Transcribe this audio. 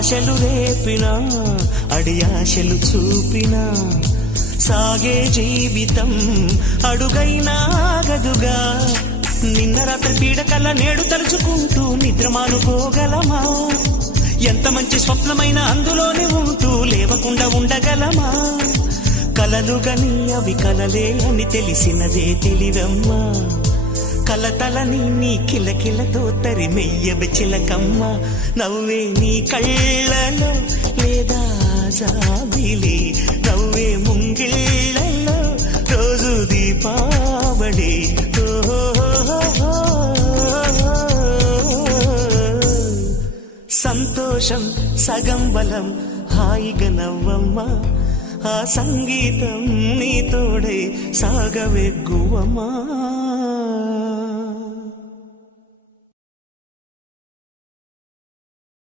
ఆశలు రేపినా అడియాశలు చూపినా సాగే జీవితం అడుగైనా ఆగదుగా. నిన్న రాత్రి పీడకల నేడు తలుచుకుంటూ నిద్రమానుకోగలమా? ఎంత మంచి స్వప్నమైన అందులోనే ఉంటూ లేవకుండా ఉండగలమా? కలలుగని అవి కలలే అని తెలిసినదే తెలివమ్మా. కలతలని నీ కిలకిలతో తరిమెయ్యవి చిలకమ్మ. నవ్వే నీ కళ్ళలో లేదా జాబిలి, నవ్వే ముంగిళ్ళలో రోజు దీపావళి. సంతోషం సగం బలం, హాయిగా నవ్వమ్మా. ఆ సంగీతం నీ తోడై సాగవెగ్గువమ్మా.